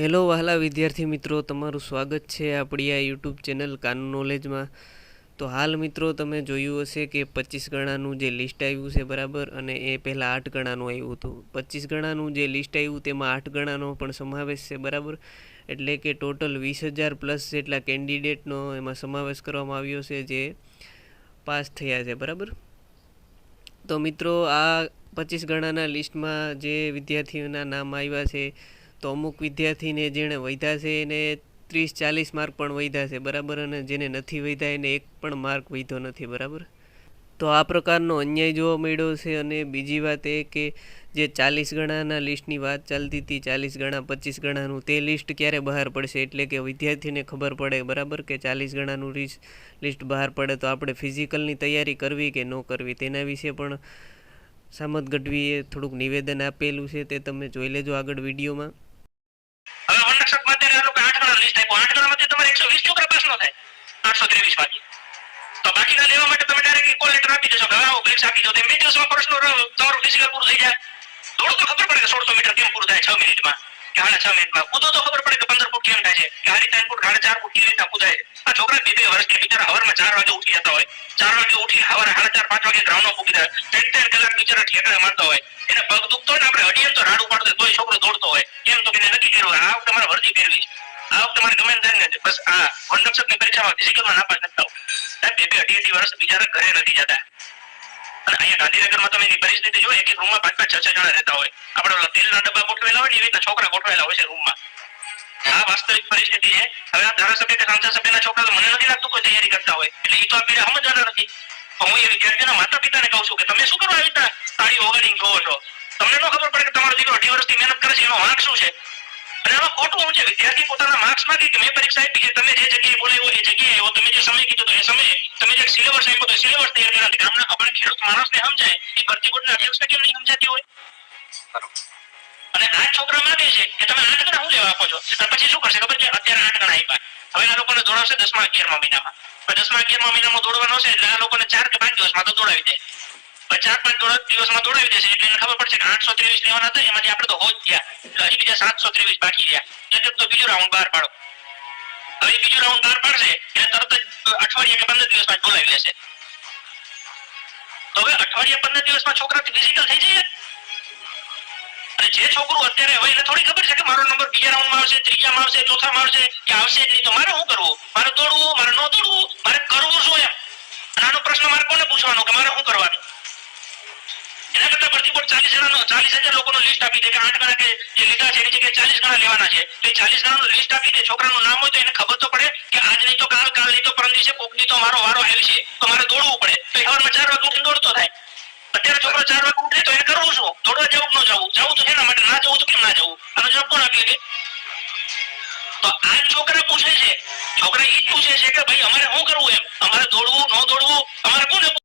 Hello વહાલા વિદ્યાર્થી મિત્રો, તમારું સ્વાગત છે આપણી આ યુટ્યુબ ચેનલ કાનૂન નોલેજમાં. તો હાલ મિત્રો તમે જોયું હશે કે 25 ગણાનું જે લિસ્ટ આવ્યું છે બરાબર, અને એ પહેલાં 8 ગણાનું આવ્યું હતું. 25 ગણાનું જે લિસ્ટ આવ્યું તેમાં 8 ગણાનો પણ સમાવેશ છે બરાબર. એટલે કે ટોટલ 20,000 પ્લસ જેટલા કેન્ડિડેટનો એમાં સમાવેશ કરવામાં આવ્યો છે જે પાસ થયા છે બરાબર. તો મિત્રો આ 25 ગણાના લિસ્ટમાં જે વિદ્યાર્થીઓના નામ આવ્યા છે, તો અમુક વિદ્યાર્થીને જેણે વધ્યા છે એને 30-40 માર્ક પણ વધ્યા છે બરાબર, અને જેને નથી વધ્યા એને એક પણ માર્ક વધ્યો નથી બરાબર. તો આ પ્રકારનો અન્યાય જોવા મળ્યો છે. અને બીજી વાત એ કે જે 40 ગણાના લિસ્ટની વાત ચાલતી હતી, 40 ગણા 25 ગણાનું, તે લિસ્ટ ક્યારે બહાર પડશે, એટલે કે વિદ્યાર્થીને ખબર પડે બરાબર કે 40 ગણાનું લિસ્ટ બહાર પડે તો આપણે ફિઝિકલની તૈયારી કરવી કે ન કરવી, તેના વિશે પણ સામત ગઢવીએ થોડુંક નિવેદન આપેલું છે, તે તમે જોઈ લેજો આગળ વિડીયોમાં. હવે વનરક્ષકમાં અત્યારે આ લોકો 8 ગણા લિસ્ટ આપ્યો. 8 ગણામાંથી તમારે 120 છોકરા પાસ ન થાય 823 માંથી. તો બાકીના લેવા માટે તમે ડાયરેક્ટ કોલ લેટર આપી દેશો કે હવે આવો પરીક્ષા આપી દો. તે 2 દિવસમાં પ્રશ્નો તમારું ફિઝિકલ પૂરું થઈ જાય. દોડો તો ખબર પડે કે 1600 મીટર કેમ પૂરું થાય 6 મિનિટમાં કે 6.5 મિનિટમાં. કૂદો તો ખબર પડે કે 15 ફૂટ કેમ થાય છે કે આ રીતે 3 ફૂટ 4.5 ફૂટ કેવી રીતના કૂદાય છે. આ છોકરા 2 વર્ષના બિચારા હવારમાં 4 વાગે ઉઠી જતા હોય, 4 વાગે ઉઠીને સવારે 4:30 5 વાગે ગ્રાઉન્ડમાં પૂકી જાય, 3 કલાક બિચારા ઠેકાણે મારતા હોય. એને પગ દુખતો હોય ને, આપણે હડીએ તો રાડું પાડતો તોય છોકરો દોડતો હોય. કેમ તો કે નક્કી કર્યું આ વખતે મારે વર્દી પહેરવી, આ વખતે મારે ગમે થાય ને બસ આ વનરક્ષકની પરીક્ષામાં ફિઝિકલમાં નાપાસ નથી થવું. 2-2 વર્ષ બિચારા ઘરે નથી જતા. અને અહીંયા ગાંધીનગરમાં તમે એની પરિસ્થિતિ જો, એક રૂમમાં 5-5 6-6 જણા રહેતા હોય. આપણે તેલના ડબ્બા ગોઠવેલા હોય ને એવી રીતના છોકરા ગોઠવેલા હોય છે રૂમમાં. આ વાસ્તવિક પરિસ્થિતિ છે. હવે આ ધારાસભ્ય કે સાંસદ સભ્યના છોકરા તો મને નથી લાગતું કોઈ તૈયારી કરતા હોય, એટલે એ તો આ પીડા સમજવાના નથી. હું એ વિદ્યાર્થીઓના માતા પિતાને કહું છું કે તમે શું કરવા આવી રીતના તાળી વગાડીને જોવો છો? તમને ન ખબર પડે કે તમારો દીકરો 2.5 વર્ષથી મહેનત કરે છે, એનો વાંક શું છે? અને એમાં ખોટું શું છે? વિદ્યાર્થી પોતાના માર્ક્સ માંગે કે મેં પરીક્ષા આપી છે, તમે જે જગ્યાએ બોલાવ્યો એ જગ્યાએ આવ્યો, તમે જે સમય કીધો તો એ સમયે, તમે જે સિલેબસ આપ્યો તો સિલેબસ તૈયાર કર્યા. ગામના આપણે ખેડૂત માણસને સમજાય એ ભરતી બોર્ડના અધ્યક્ષને કેમ નહીં સમજાતી હોય? અને 8 છોકરા માંગે છે કે તમે 8 ગણા હું લેવા આપો છો, અને પછી શું કરશે ખબર છે? અત્યારે 8 ગણા આપ્યા, હવે આ લોકોને દોડાવશે 10મા 11મા મહિનામાં. 10મા 11મા મહિનામાં દોડવાનો છે એટલે આ લોકોને 4 કે 5 દિવસમાં તો દોડાવી દે. 4-5 દિવસમાં દોડાવી દેશે એટલે એને ખબર પડશે કે 823 લેવાના હતા, એમાંથી આપણે તો હોજ ગયા, એટલે હજી બીજા 723 બાકી રહ્યા. એટલે તો બીજો રાઉન્ડ બહાર પાડો. હવે બીજો રાઉન્ડ બહાર પાડશે એટલે તરત જ અઠવાડિયા કે 15 દિવસમાં બોલાવી લેશે. તો હવે અઠવાડિયા 15 દિવસમાં છોકરાથી ફિઝિકલ થઈ જાય. અને જે છોકરું અત્યારે હવે એને થોડી ખબર છે કે મારો નંબર બીજા રાઉન્ડમાં આવશે, ત્રીજામાં આવશે, ચોથામાં આવશે કે આવશે જ નહીં, તો મારે શું કરવું? મારે દોડવું, મારે ન દોડવું, મારે કરવું શું એમ? અને આનો પ્રશ્ન મારે કોને પૂછવાનો કે મારે શું કરવાનું? એના કરતા ભરતી બોર્ડ 40,000 લોકોનું લિસ્ટ આપી દે કે 8 ગણા કે જે લીધા છે એની જગ્યાએ 40 ગણા લેવાના છે. તો એ 40 ગણાનું લિસ્ટ આપી દે, છોકરાનું નામ હોય તો એને ખબર તો પડે કે આજ નહીં તો કાલ, કાલ નહીં તો પરમ દિવસે કોકની તો મારો વારો આવી છે, તો મારે દોડવું પડે. તો સવારમાં 4 વાગે ઉઠીને દોડતો થાય. અત્યારે છોકરો 4 વાગે ઉઠે તો એને કરવું શું? દોડવા જવું કે ન જવું? જવું તો શેના માટે, ના જવું તો કેમ ના જવું? આનો જવાબ કોણ આપી શકે? તો આ છોકરા પૂછે છે, છોકરા ઈ જ પૂછે છે કે ભાઈ અમારે શું કરવું એમ, અમારે દોડવું ન દોડવું, અમારે કોને